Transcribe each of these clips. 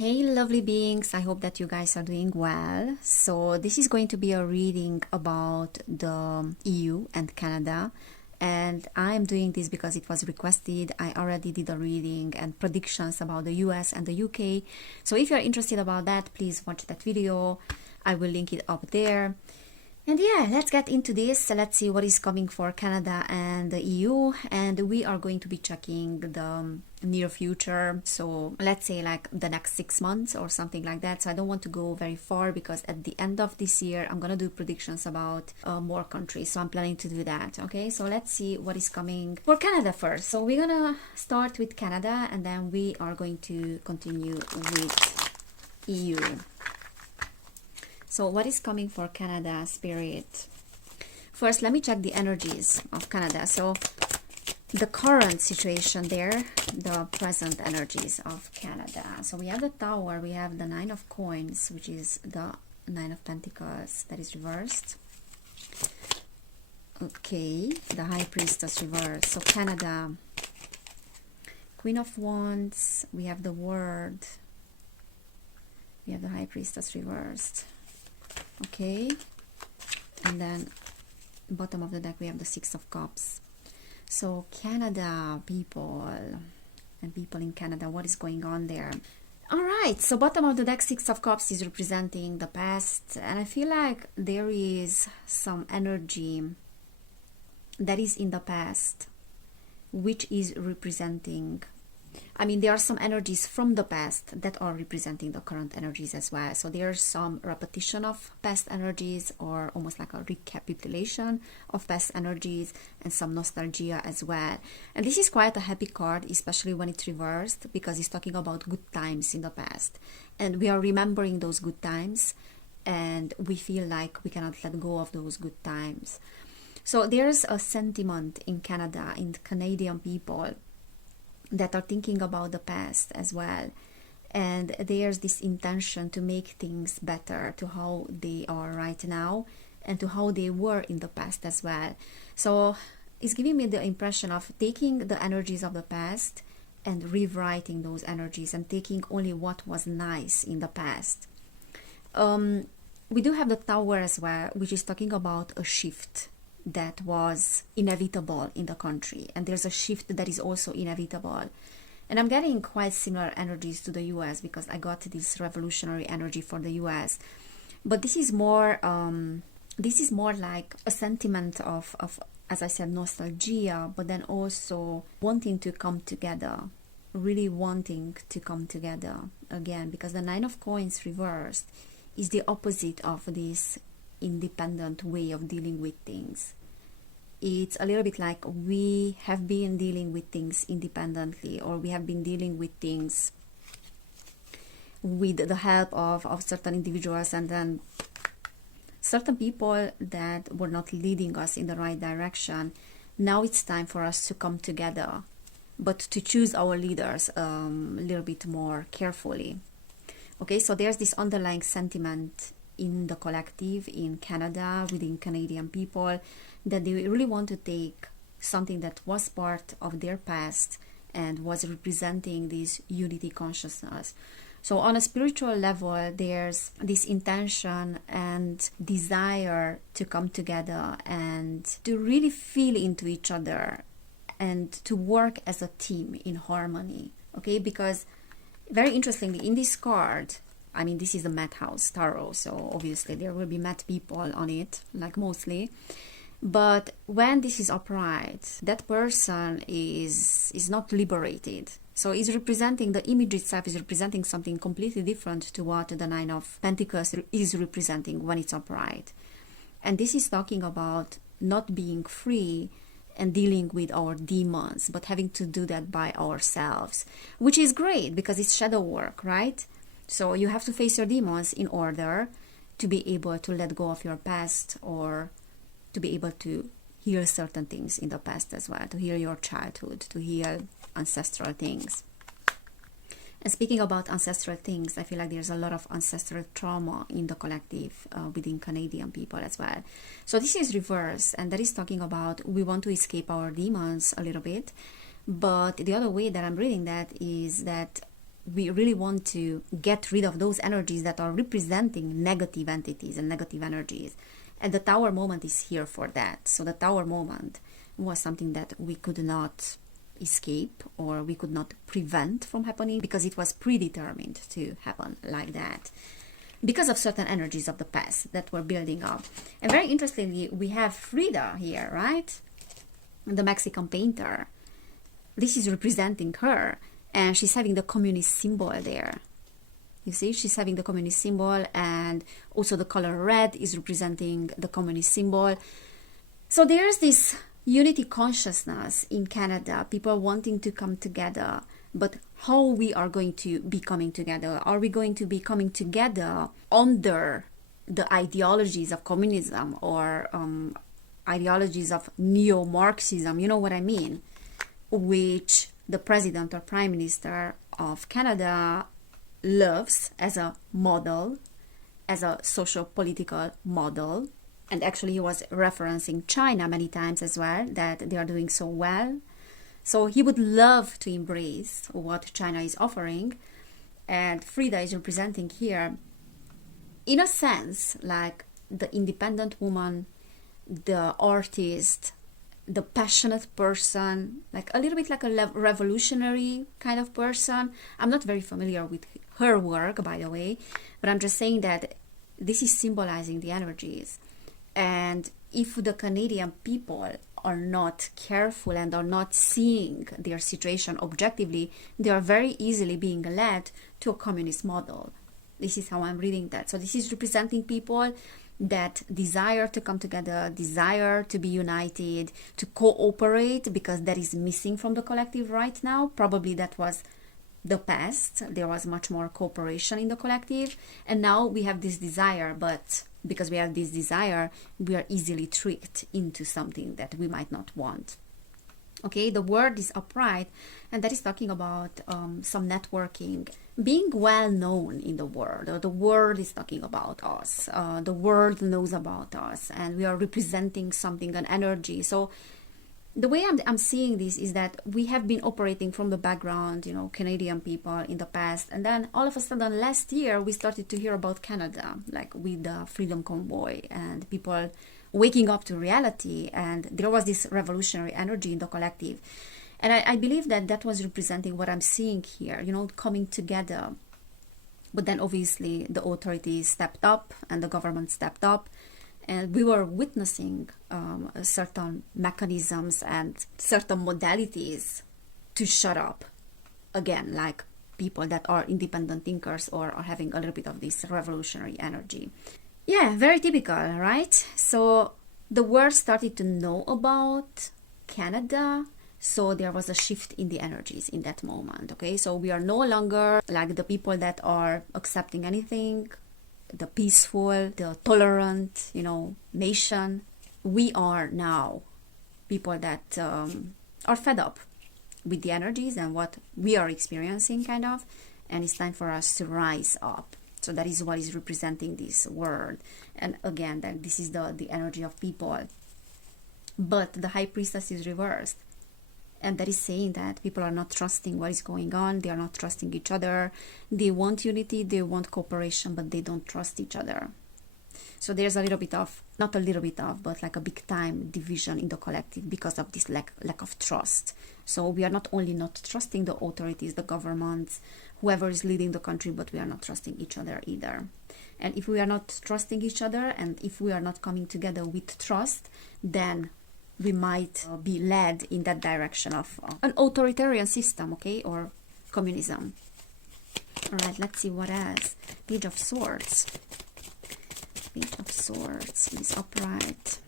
Hey lovely beings, I hope that you guys are doing well. So this is going to be a reading about the EU and Canada, and I am doing this because it was requested. I already did a reading and predictions about the US and the UK. So if you're interested about that, please watch that video. I will link it up there. And yeah, let's get into this. Let's see what is coming for Canada and the EU. And we are going to be checking the near future. So let's say like the next 6 months or something like that. So I don't want to go very far because at the end of this year, I'm going to do predictions about more countries. So I'm planning to do that. Okay, so let's see what is coming for Canada first. So we're going to start with Canada and then we are going to continue with EU. So what is coming for Canada, Spirit? First, let me check the energies of Canada. So the current situation there, the present energies of Canada. So we have the Tower, we have the Nine of Coins, which is the Nine of Pentacles that is reversed. Okay, the High Priestess reversed. So Canada, Queen of Wands, we have the Word, we have the High Priestess reversed. Okay, and then bottom of the deck we have the Six of Cups. So Canada, people and people in Canada, what is going on there? All right, so bottom of the deck, Six of Cups is representing the past, and I feel like there is some energy that is in the past which is representing, I mean, there are some energies from the past that are representing the current energies as well. So there's some repetition of past energies or almost like a recapitulation of past energies and some nostalgia as well. And this is quite a happy card, especially when it's reversed, because it's talking about good times in the past. And we are remembering those good times and we feel like we cannot let go of those good times. So there's a sentiment in Canada, in Canadian people, that are thinking about the past as well, and there's this intention to make things better to how they are right now and to how they were in the past as well. So it's giving me the impression of taking the energies of the past and rewriting those energies and taking only what was nice in the past. We do have the Tower as well, which is talking about a shift that was inevitable in the country, and there's a shift that is also inevitable. And I'm getting quite similar energies to the US because I got this revolutionary energy for the US, but this is more like a sentiment of as I said, nostalgia, but then also wanting to come together, really wanting to come together again, because the Nine of Coins reversed is the opposite of this independent way of dealing with things. It's a little bit like we have been dealing with things independently, or we have been dealing with things with the help of certain individuals, and then certain people that were not leading us in the right direction. Now it's time for us to come together, but to choose our leaders a little bit more carefully. Okay, so there's this underlying sentiment in the collective in Canada, within Canadian people, that they really want to take something that was part of their past and was representing this unity consciousness. So on a spiritual level, there's this intention and desire to come together and to really feel into each other and to work as a team in harmony. Okay, because very interestingly, in this card, I mean, this is the Mad House Tarot, so obviously there will be mad people on it, like mostly. But when this is upright, that person is not liberated. So it's representing, the image itself is representing something completely different to what the Nine of Pentacles is representing when it's upright. And this is talking about not being free and dealing with our demons, but having to do that by ourselves, which is great because it's shadow work, right? So you have to face your demons in order to be able to let go of your past, or to be able to heal certain things in the past as well, to heal your childhood, to heal ancestral things. And speaking about ancestral things, I feel like there's a lot of ancestral trauma in the collective within Canadian people as well. So this is reverse, and that is talking about we want to escape our demons a little bit. But the other way that I'm reading that is that we really want to get rid of those energies that are representing negative entities and negative energies. And the Tower moment is here for that. So the Tower moment was something that we could not escape, or we could not prevent from happening, because it was predetermined to happen like that, because of certain energies of the past that were building up. And very interestingly, we have Frida here, right? The Mexican painter. This is representing her, and she's having the communist symbol there. You see, she's having the communist symbol, and also the color red is representing the communist symbol. So there's this unity consciousness in Canada, people wanting to come together. But how we are going to be coming together? Are we going to be coming together under the ideologies of communism, or ideologies of neo-Marxism, you know what I mean, which the president or prime minister of Canada loves as a model, as a social-political model. And actually he was referencing China many times as well, that they are doing so well. So he would love to embrace what China is offering. And Frida is representing here, in a sense, like the independent woman, the artist, the passionate person, like a little bit like a revolutionary kind of person. I'm not very familiar with her work, by the way, but I'm just saying that this is symbolizing the energies. And if the Canadian people are not careful and are not seeing their situation objectively, they are very easily being led to a communist model. This is how I'm reading that. So this is representing people that desire to come together, desire to be united, to cooperate, because that is missing from the collective right now. Probably that was the past. There was much more cooperation in the collective, and now we have this desire, but because we have this desire, we are easily tricked into something that we might not want. Okay, the word is upright, and that is talking about some networking, being well known in the world, or the world is talking about us, the world knows about us, and we are representing something, an energy. So the way I'm seeing this is that we have been operating from the background, you know, Canadian people in the past, and then all of a sudden last year we started to hear about Canada, like with the Freedom Convoy, and people waking up to reality, and there was this revolutionary energy in the collective. And I believe that that was representing what I'm seeing here, you know, coming together. But then obviously the authorities stepped up and the government stepped up, and we were witnessing certain mechanisms and certain modalities to shut up again, like people that are independent thinkers or are having a little bit of this revolutionary energy. Yeah, very typical, right? So the world started to know about Canada, so there was a shift in the energies in that moment. Okay, so we are no longer like the people that are accepting anything, the peaceful, the tolerant, you know, nation. We are now people that are fed up with the energies and what we are experiencing, kind of, and it's time for us to rise up. So that is what is representing this word. And again, that this is the energy of people. But the High Priestess is reversed. And that is saying that people are not trusting what is going on. They are not trusting each other. They want unity, they want cooperation, but they don't trust each other. So there's a little bit of, not a little bit of, but like a big time division in the collective because of this lack of trust. So we are not only not trusting the authorities, the governments, whoever is leading the country, but we are not trusting each other either. And if we are not trusting each other, and if we are not coming together with trust, then we might be led in that direction of an authoritarian system, okay, or communism. All right, let's see what else. Page of Swords. Page of Swords is upright.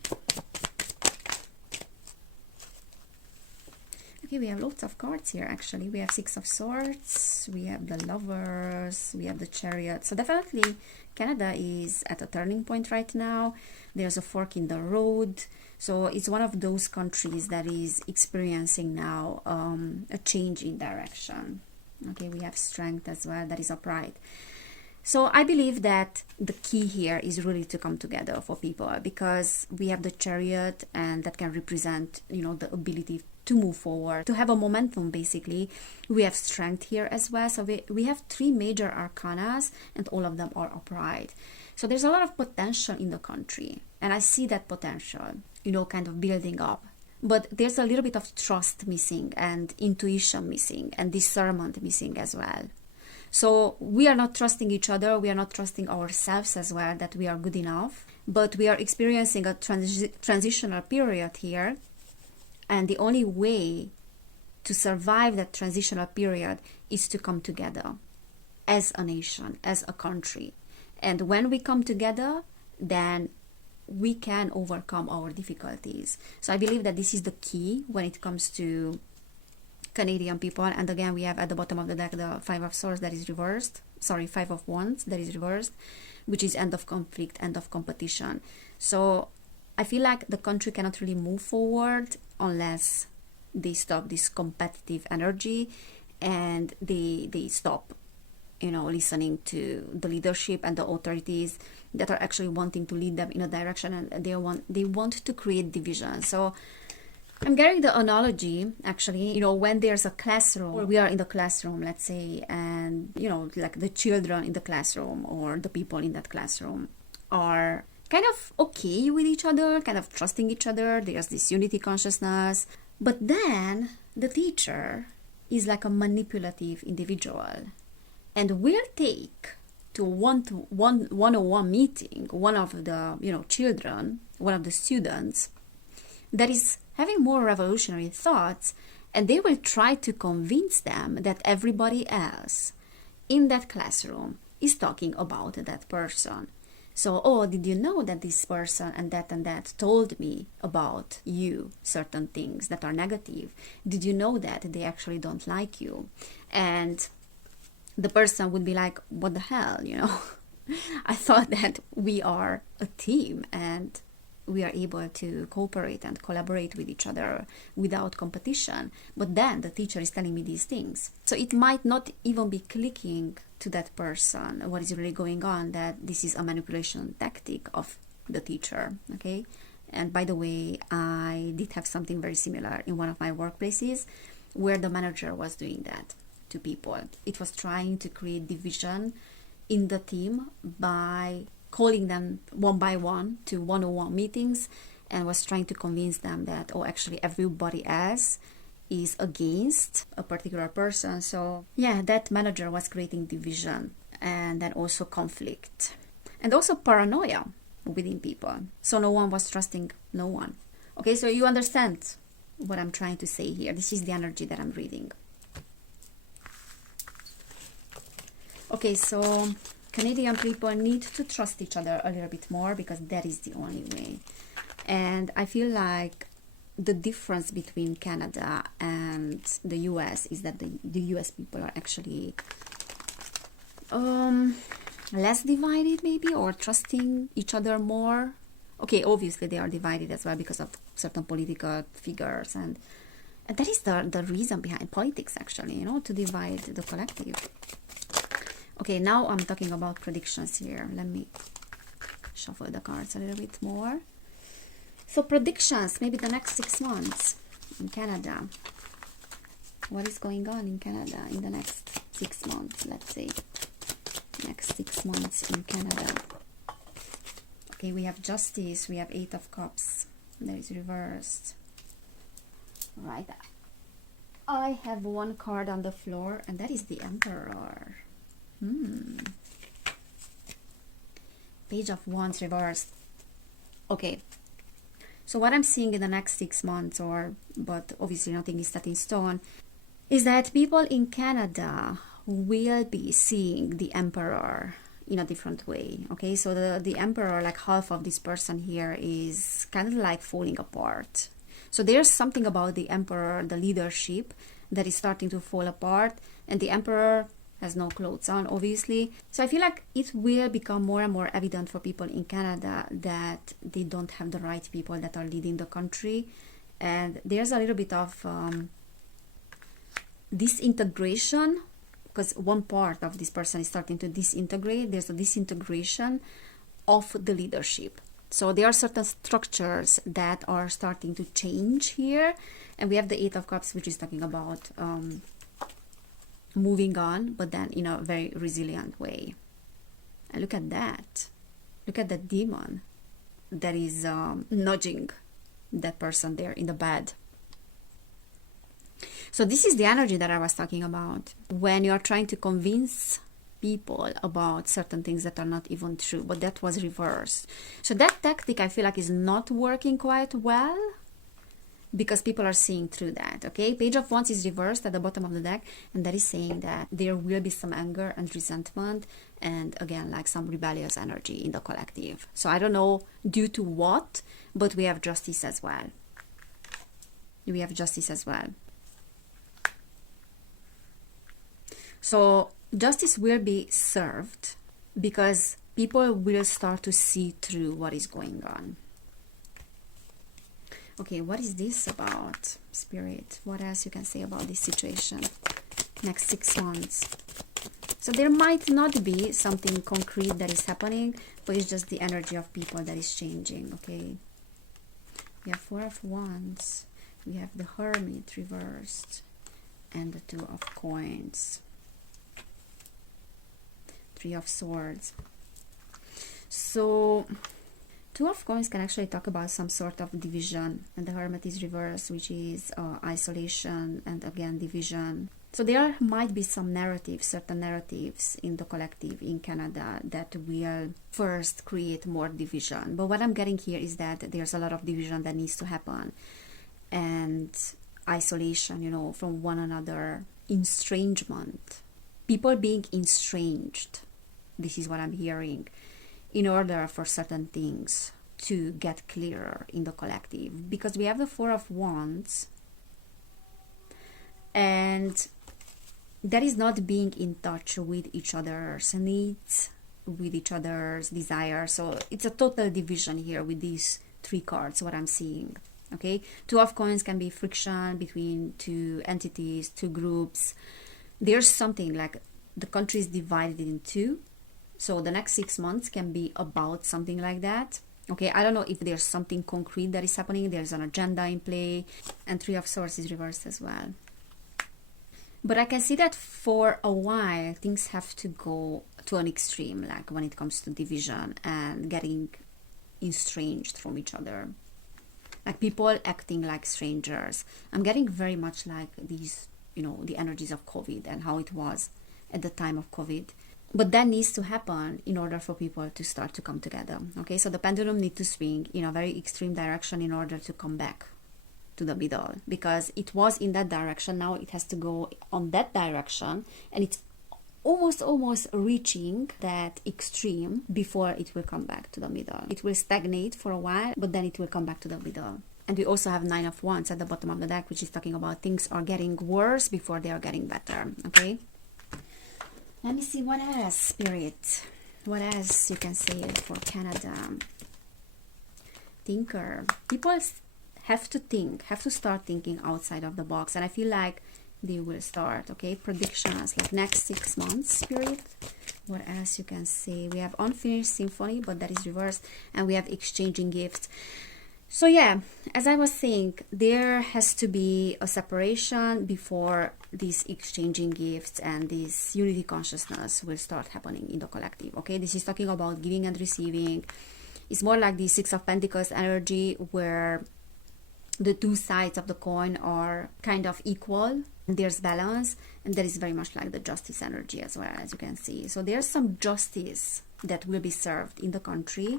Okay, we have lots of cards here, actually. We have Six of Swords, we have the Lovers, we have the Chariot. So definitely Canada is at a turning point right now. There's a fork in the road. So it's one of those countries that is experiencing now a change in direction. Okay, we have Strength as well, that is upright. So I believe that the key here is really to come together for people, because we have the Chariot, and that can represent, you know, the ability to move forward, to have a momentum. Basically, we have strength here as well. So we have 3 major arcanas, and all of them are upright. So there's a lot of potential in the country, and I see that potential, you know, kind of building up. But there's a little bit of trust missing, and intuition missing, and discernment missing as well. So we are not trusting each other, we are not trusting ourselves as well, that we are good enough. But we are experiencing a transitional period here, and the only way to survive that transitional period is to come together as a nation, as a country. And when we come together, then we can overcome our difficulties. So I believe that this is the key when it comes to Canadian people. And again, we have at the bottom of the deck the 5 of Swords that is reversed. Sorry, 5 of Wands that is reversed, which is end of conflict, end of competition. So I feel like the country cannot really move forward unless they stop this competitive energy, and they stop, you know, listening to the leadership and the authorities that are actually wanting to lead them in a direction, and they want to create division. So I'm getting the analogy, actually, you know, when there's a classroom, or we are in the classroom, let's say, and, you know, like the children in the classroom or the people in that classroom are kind of okay with each other, kind of trusting each other. There's this unity consciousness. But then the teacher is like a manipulative individual and will take to one-on-one meeting one of the, you know, children, one of the students that is having more revolutionary thoughts, and they will try to convince them that everybody else in that classroom is talking about that person. So, oh, did you know that this person and that told me about you certain things that are negative? Did you know that they actually don't like you? And the person would be like, what the hell, you know? I thought that we are a team and we are able to cooperate and collaborate with each other without competition. But then the teacher is telling me these things. So it might not even be clicking to that person what is really going on, that this is a manipulation tactic of the teacher, okay? And by the way, I did have something very similar in one of my workplaces where the manager was doing that to people. It was trying to create division in the team by calling them one by one to one-on-one meetings, and was trying to convince them that, oh, actually everybody else is against a particular person. So yeah, that manager was creating division and then also conflict and also paranoia within people. So no one was trusting no one. Okay, so you understand what I'm trying to say here. This is the energy that I'm reading. Okay, so Canadian people need to trust each other a little bit more, because that is the only way. And I feel like the difference between Canada and the US is that the US people are actually less divided maybe, or trusting each other more. Okay, obviously they are divided as well because of certain political figures, and that is the reason behind politics, actually, you know, to divide the collective. Okay, now I'm talking about predictions here. Let me shuffle the cards a little bit more. So predictions, maybe the next 6 months in Canada. What is going on in Canada in the next 6 months, let's say. Next 6 months in Canada. Okay, we have Justice, we have 8 of Cups. That is reversed. Right. I have one card on the floor, and that is the Emperor. Page of Wands reversed. Okay, so what I'm seeing in the next 6 months, but obviously nothing is set in stone, is that people in Canada will be seeing the Emperor in a different way. Okay, so the Emperor, like half of this person here, is kind of like falling apart. So there's something about the Emperor, the leadership, that is starting to fall apart, and the Emperor has no clothes on, obviously. So I feel like it will become more and more evident for people in Canada that they don't have the right people that are leading the country. And there's a little bit of disintegration, because one part of this person is starting to disintegrate. There's a disintegration of the leadership. So there are certain structures that are starting to change here. And we have the Eight of Cups, which is talking about moving on, but then in a very resilient way. And look at that. Look at that demon that is nudging that person there in the bed. So this is the energy that I was talking about. When you are trying to convince people about certain things that are not even true, but that was reversed. So that tactic, I feel like, is not working quite well because people are seeing through that. Okay, Page of Wands is reversed at the bottom of the deck, and that is saying that there will be some anger and resentment, and again, like some rebellious energy in the collective. So I don't know due to what, but we have justice as well. We have justice as well. So justice will be served because people will start to see through what is going on. Okay, what is this about, Spirit? What else you can say about this situation? Next 6 months. So there might not be something concrete that is happening, but it's just the energy of people that is changing, okay? We have Four of Wands. We have the Hermit reversed. And the Two of Coins. Three of Swords. So Two of Coins can actually talk about some sort of division, and the Hermit is reversed, which is isolation and again division. So there might be some narratives, certain narratives in the collective in Canada that will first create more division. But what I'm getting here is that there's a lot of division that needs to happen, and isolation, you know, from one another, estrangement, people being estranged. This is what I'm hearing, in order for certain things to get clearer in the collective. Because we have the Four of Wands, and that is not being in touch with each other's needs, with each other's desires. So it's a total division here with these 3 cards, what I'm seeing. Okay, Two of Coins can be friction between 2 entities, 2 groups. There's something like the country is divided in 2. So the next 6 months can be about something like that. Okay, I don't know if there's something concrete that is happening. There's an agenda in play. And Three of Swords is reversed as well. But I can see that for a while, things have to go to an extreme, like when it comes to division and getting estranged from each other. Like people acting like strangers. I'm getting very much like these, you know, the energies of COVID and how it was at the time of COVID. But that needs to happen in order for people to start to come together. Okay, so the pendulum needs to swing in a very extreme direction in order to come back to the middle. Because it was in that direction, now it has to go on that direction. And it's almost reaching that extreme before it will come back to the middle. It will stagnate for a while, but then it will come back to the middle. And we also have Nine of Wands at the bottom of the deck, which is talking about things are getting worse before they are getting better. Okay, let me see what else, Spirit. What else you can say for Canada? Thinker. People have to think, have to start thinking outside of the box. And I feel like they will start. Okay, predictions like next 6 months, Spirit. What else you can say? We have Unfinished Symphony, but that is reversed. And we have Exchanging Gifts. So yeah, as I was saying, there has to be a separation before these exchanging gifts and this unity consciousness will start happening in the collective. Okay, this is talking about giving and receiving. It's more like the Six of Pentacles energy, where the 2 sides of the coin are kind of equal. There's balance, and that is very much like the Justice energy as well, as you can see. So there's some justice that will be served in the country.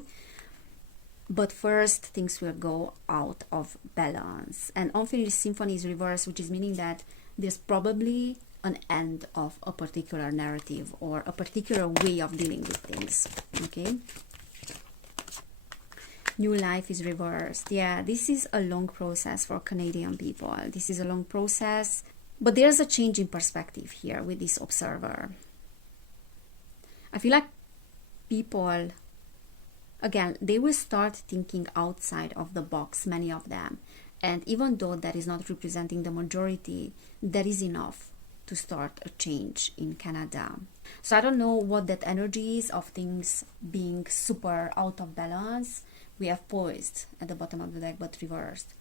But first, things will go out of balance. And Unfinished Symphony is reversed, which is meaning that there's probably an end of a particular narrative or a particular way of dealing with things. Okay? New Life is reversed. Yeah, this is a long process for Canadian people. This is a long process. But there's a change in perspective here with this observer. I feel like people, again, they will start thinking outside of the box, many of them. And even though that is not representing the majority, that is enough to start a change in Canada. So I don't know what that energy is of things being super out of balance, We have poised at the bottom of the deck, but reversed.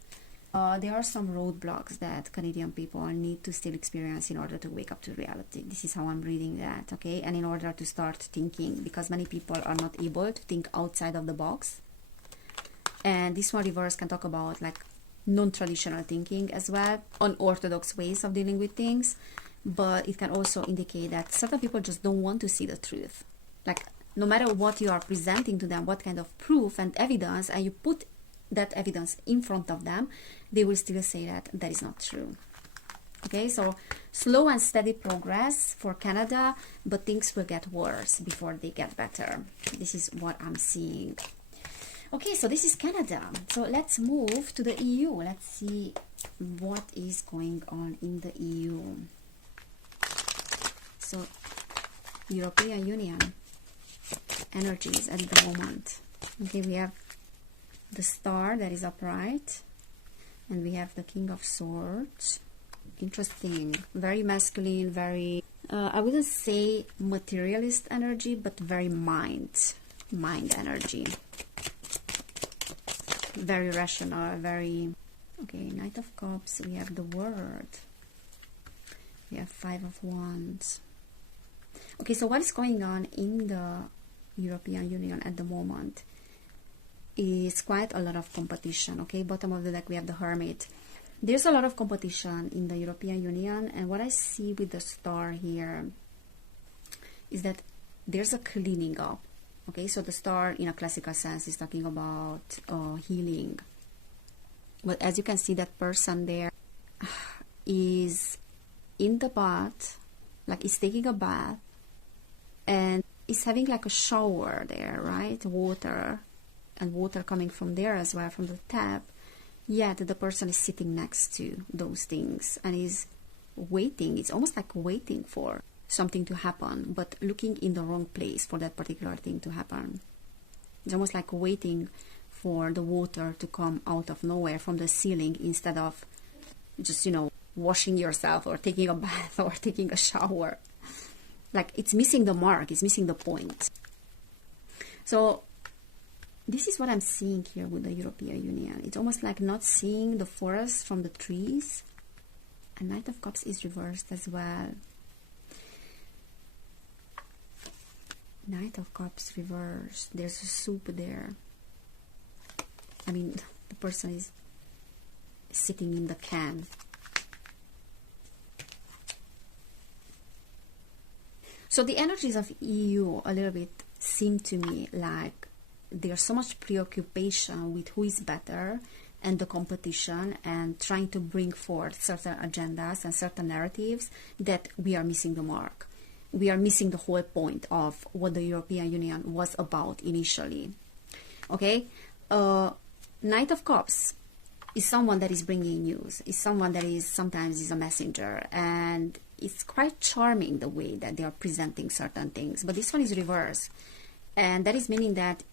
There are some roadblocks that Canadian people need to still experience in order to wake up to reality. This is how I'm reading that, okay? And in order to start thinking, because many people are not able to think outside of the box. And this one reverse can talk about like non-traditional thinking as well, unorthodox ways of dealing with things. But it can also indicate that certain people just don't want to see the truth. Like, no matter what you are presenting to them, what kind of proof and evidence, and you put that evidence in front of them, they will still say that that is not true. Okay, so slow and steady progress for Canada, but things will get worse before they get better. This is what I'm seeing. Okay, so this is Canada. So let's move to the EU. Let's see what is going on in the EU. So European Union energies at the moment. Okay, we have the Star that is upright, and we have the King of Swords. Interesting, very masculine, very I wouldn't say materialist energy, but very mind energy, very rational, very okay. Knight of Cups, we have the World, we have Five of Wands. Okay, so what is going on in the European Union at the moment is quite a lot of competition. Okay, bottom of the deck we have the Hermit. There's a lot of competition in the European Union, and what I see with the Star here is that there's a cleaning up. Okay, so the Star in a classical sense is talking about healing, but as you can see, that person there is in the bath, like is taking a bath, and is having like a shower there, right? Water, and water coming from there as well, from the tap. Yet the person is sitting next to those things and is waiting. It's almost like waiting for something to happen, but looking in the wrong place for that particular thing to happen. It's almost like waiting for the water to come out of nowhere from the ceiling, instead of just, you know, washing yourself or taking a bath or taking a shower. Like, it's missing the mark, it's missing the point. So this is what I'm seeing here with the European Union. It's almost like not seeing the forest from the trees. And Knight of Cups is reversed as well. Knight of Cups reversed. There's a soup there. I mean, the person is sitting in the can. So the energies of EU a little bit seem to me like there's so much preoccupation with who is better and the competition and trying to bring forth certain agendas and certain narratives that we are missing the mark. We are missing the whole point of what the European Union was about initially. Okay? Knight of Cups is someone that is bringing news, is someone that is sometimes is a messenger, and it's quite charming the way that they are presenting certain things. But this one is reverse, and that is meaning that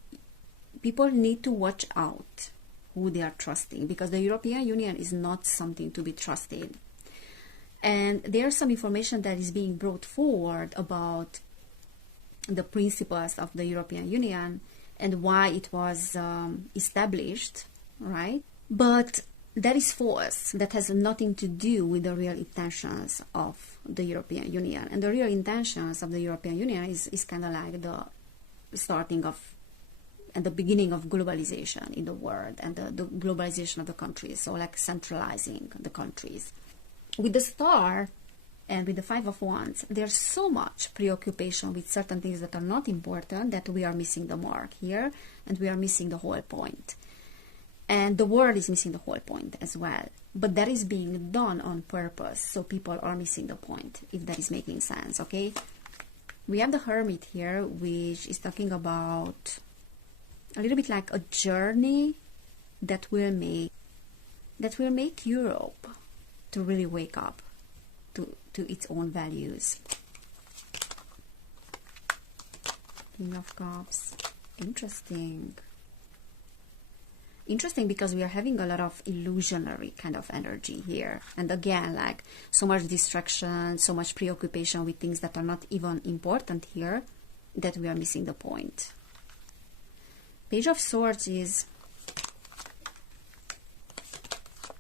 people need to watch out who they are trusting, because the European Union is not something to be trusted. And there's some information that is being brought forward about the principles of the European Union and why it was established, right? But that is false. That has nothing to do with the real intentions of the European Union. And the real intentions of the European Union is kind of like the starting of and the beginning of globalization in the world, and the globalization of the countries. So like centralizing the countries. With the Star and with the Five of Wands, there's so much preoccupation with certain things that are not important that we are missing the mark here, and we are missing the whole point. And the world is missing the whole point as well. But that is being done on purpose, so people are missing the point, if that is making sense, okay? We have the Hermit here, which is talking about a little bit like a journey that will make Europe to really wake up to its own values. King of Cups. Interesting. Interesting, because we are having a lot of illusionary kind of energy here. And again, like so much distraction, so much preoccupation with things that are not even important here, that we are missing the point. Page of Swords is,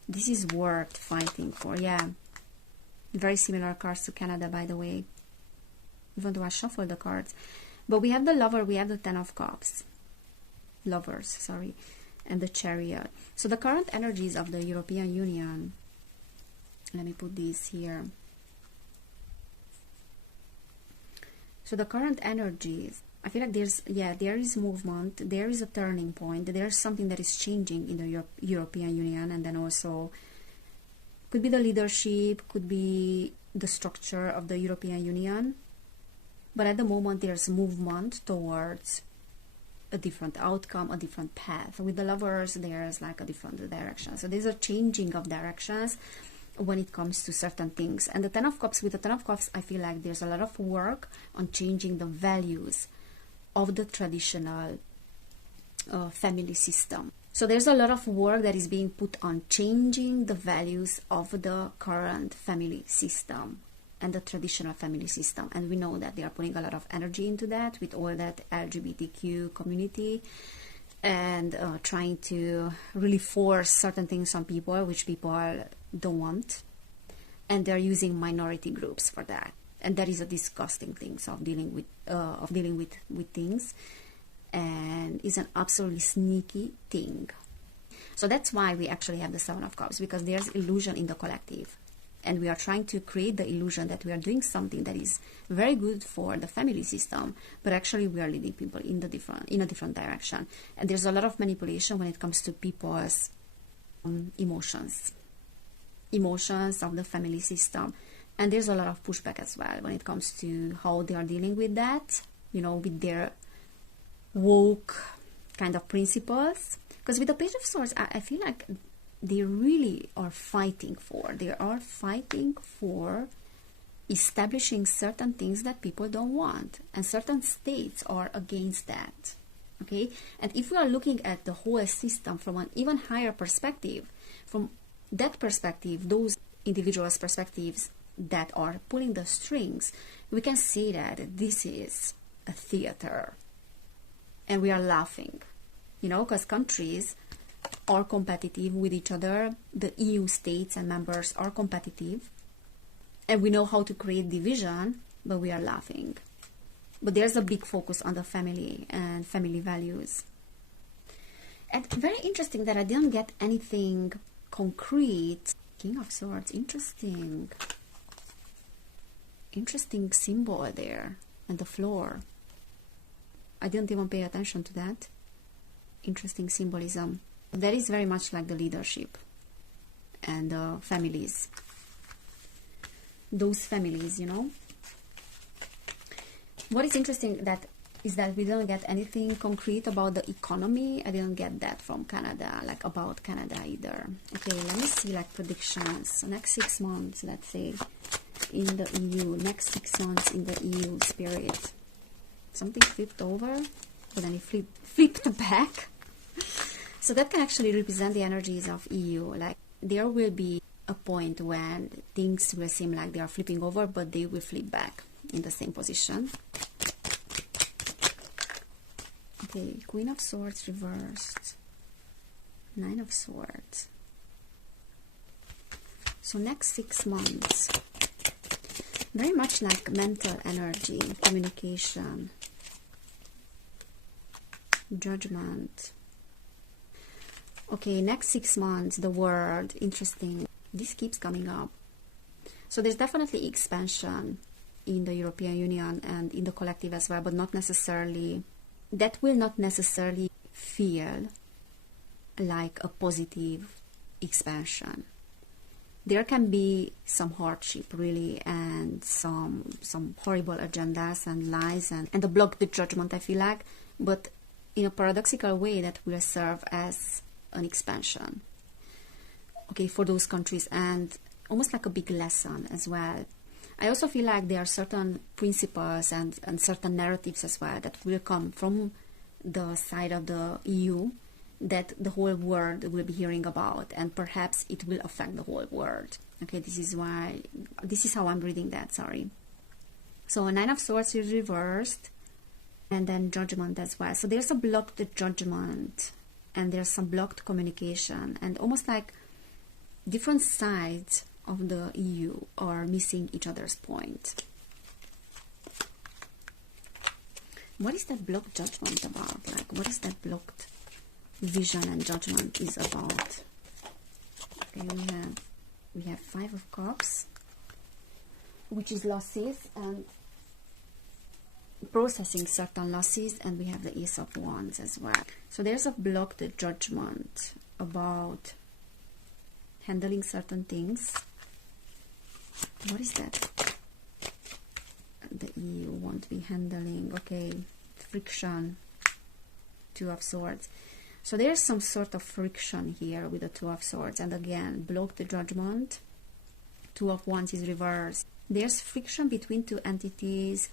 this is worth fighting for. Yeah, very similar cards to Canada, by the way, even though I shuffled the cards. But we have the Lover, we have the Ten of Cups, Lovers, sorry, and the Chariot. So the current energies of the European Union, let me put these here. So the current energies, I feel like there's, yeah, there is movement, there is a turning point, there's something that is changing in the European Union, and then also could be the leadership, could be the structure of the European Union. But at the moment, there's movement towards a different outcome, a different path. With the Lovers, there's like a different direction. So there's a changing of directions when it comes to certain things. And the Ten of Cups, with the Ten of Cups, I feel like there's a lot of work on changing the values of the traditional family system. So there's a lot of work that is being put on changing the values of the current family system and the traditional family system. And we know that they are putting a lot of energy into that with all that LGBTQ community, and trying to really force certain things on people which people don't want, and they're using minority groups for that. And that is a disgusting thing of dealing with things, and is an absolutely sneaky thing. So that's why we actually have the Seven of Cups, because there's illusion in the collective, and we are trying to create the illusion that we are doing something that is very good for the family system, but actually we are leading people in a different direction. And there's a lot of manipulation when it comes to people's emotions of the family system, and there's a lot of pushback as well when it comes to how they are dealing with that, you know, with their woke kind of principles. Because with the Page of Swords, I feel like they really are fighting for establishing certain things that people don't want, and certain states are against that. Okay, and if we are looking at the whole system from an even higher perspective, from that perspective, those individuals' perspectives that are pulling the strings, we can see that this is a theater, and we are laughing, you know, because countries are competitive with each other. The EU states and members are competitive, and we know how to create division, but we are laughing. But there's a big focus on the family and family values. And very interesting that I didn't get anything concrete. King of Swords, interesting symbol there, and the floor. I didn't even pay attention to that. Interesting symbolism. That is very much like the leadership and families. Those families, you know. What is interesting is that we don't get anything concrete about the economy. I didn't get that from Canada, like about Canada either. Okay, let me see like predictions. So next 6 months, let's say, in the EU. Next 6 months in the EU, Spirit. Something flipped over, but then it flipped back. So that can actually represent the energies of EU. Like, there will be a point when things will seem like they are flipping over, but they will flip back in the same position. Okay, Queen of Swords reversed. 9 of Swords. So next 6 months, very much like mental energy, communication, Judgment. Okay, next 6 months, the world, interesting. This keeps coming up. So there's definitely expansion in the European Union and in the collective as well, but not necessarily, that will not necessarily feel like a positive expansion. There can be some hardship, really, and some horrible agendas and lies and the block the judgment, I feel like, but in a paradoxical way that will serve as an expansion, okay, for those countries, and almost like a big lesson as well. I also feel like there are certain principles and certain narratives as well that will come from the side of the EU that the whole world will be hearing about, and perhaps it will affect the whole world. Okay, this is how I'm reading that, sorry. So 9 of Swords is reversed, and then judgment as well. So there's a blocked judgment, and there's some blocked communication, and almost like different sides of the EU are missing each other's point. What is that blocked judgment about? Like, what is that blocked vision and judgment is about? Okay, we have Five of Cups, which is losses and processing certain losses, and we have the Ace of Wands as well. So there's a blocked judgment about handling certain things. What is that? The EU won't be handling. Okay, friction, Two of Swords. So there's some sort of friction here with the Two of Swords, and again, blocked judgment. Two of Wands is reversed. There's friction between two entities,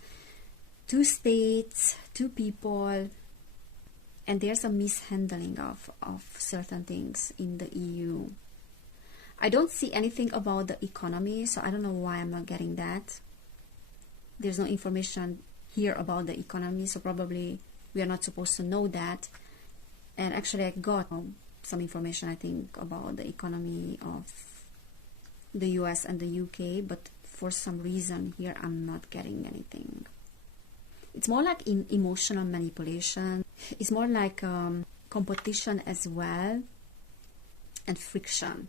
two states, two people, and there's a mishandling of certain things in the EU. I don't see anything about the economy, so I don't know why I'm not getting that. There's no information here about the economy, so probably we are not supposed to know that. And actually I got some information, I think, about the economy of the US and the UK, but for some reason here I'm not getting anything. It's more like emotional manipulation. It's more like competition as well, and friction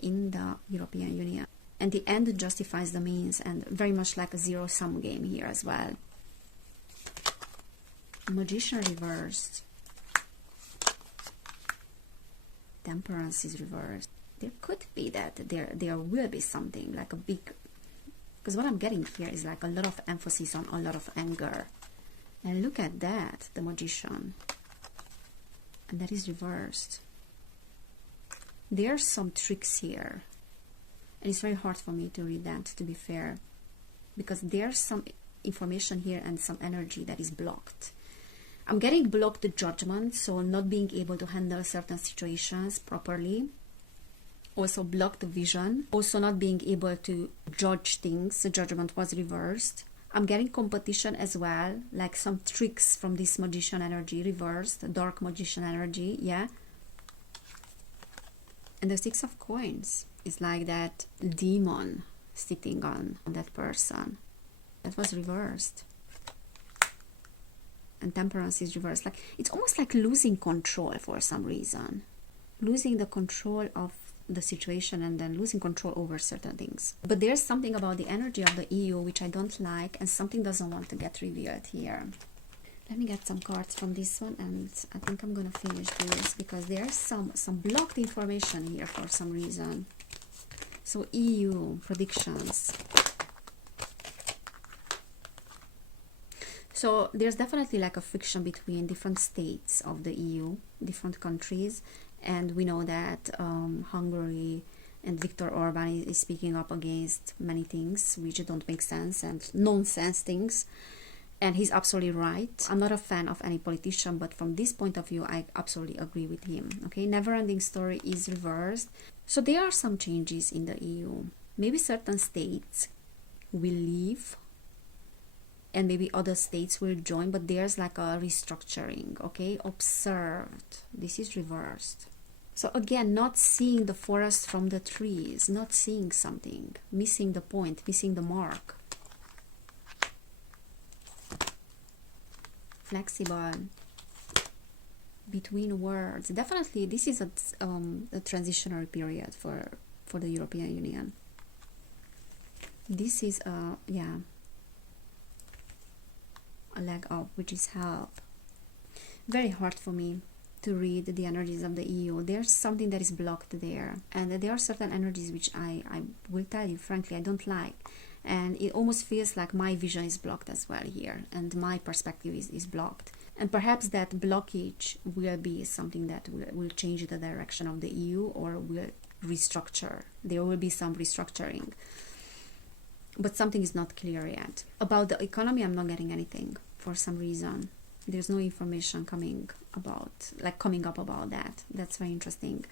in the European Union. And the end justifies the means, and very much like a zero-sum game here as well. Magician reversed. Temperance is reversed. There could be that there will be something like a big, because what I'm getting here is like a lot of emphasis on a lot of anger. And look at that, the Magician. And that is reversed. There are some tricks here. And it's very hard for me to read that, to be fair, because there's some information here and some energy that is blocked. I'm getting blocked judgment, so not being able to handle certain situations properly. Also blocked vision, also not being able to judge things. The judgment was reversed. I'm getting competition as well, like some tricks from this Magician energy reversed, dark Magician energy, yeah. And the Six of Coins is like that demon sitting on that person. That was reversed. And Temperance is reversed. Like, it's almost like losing control for some reason. Losing the control of the situation and then losing control over certain things. But there's something about the energy of the EU which I don't like, and something doesn't want to get revealed here. Let me get some cards from this one, and I think I'm gonna finish this because there's some blocked information here for some reason. So EU predictions. So there's definitely like a friction between different states of the EU, different countries, and we know that Hungary and Viktor Orban is speaking up against many things which don't make sense and nonsense things. And he's absolutely right. I'm not a fan of any politician, but from this point of view, I absolutely agree with him. Okay, Never-ending Story is reversed. So there are some changes in the EU. Maybe certain states will leave, and maybe other states will join, but there's like a restructuring. Okay, observed. This is reversed. So again, not seeing the forest from the trees, not seeing something, missing the point, missing the mark. Flexible, between words. Definitely this is a transitionary period for the European Union. This is a leg up, which is help. Very hard for me to read the energies of the EU. There's something that is blocked there, and there are certain energies which I will tell you frankly I don't like. And it almost feels like my vision is blocked as well here, and my perspective is blocked. And perhaps that blockage will be something that will change the direction of the EU, or will restructure. There will be some restructuring. But something is not clear yet. About the economy, I'm not getting anything for some reason. There's no information coming up about that. That's very interesting.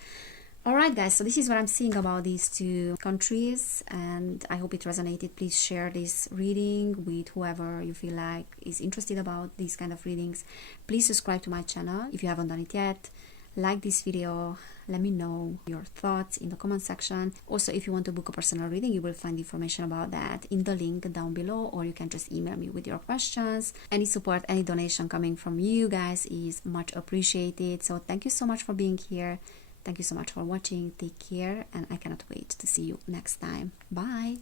Alright guys, so this is what I'm seeing about these two countries, and I hope it resonated. Please share this reading with whoever you feel like is interested about these kind of readings. Please subscribe to my channel if you haven't done it yet. Like this video, let me know your thoughts in the comment section. Also, if you want to book a personal reading, you will find information about that in the link down below, or you can just email me with your questions. Any support, any donation coming from you guys is much appreciated. So thank you so much for being here. Thank you so much for watching. Take care, and I cannot wait to see you next time. Bye.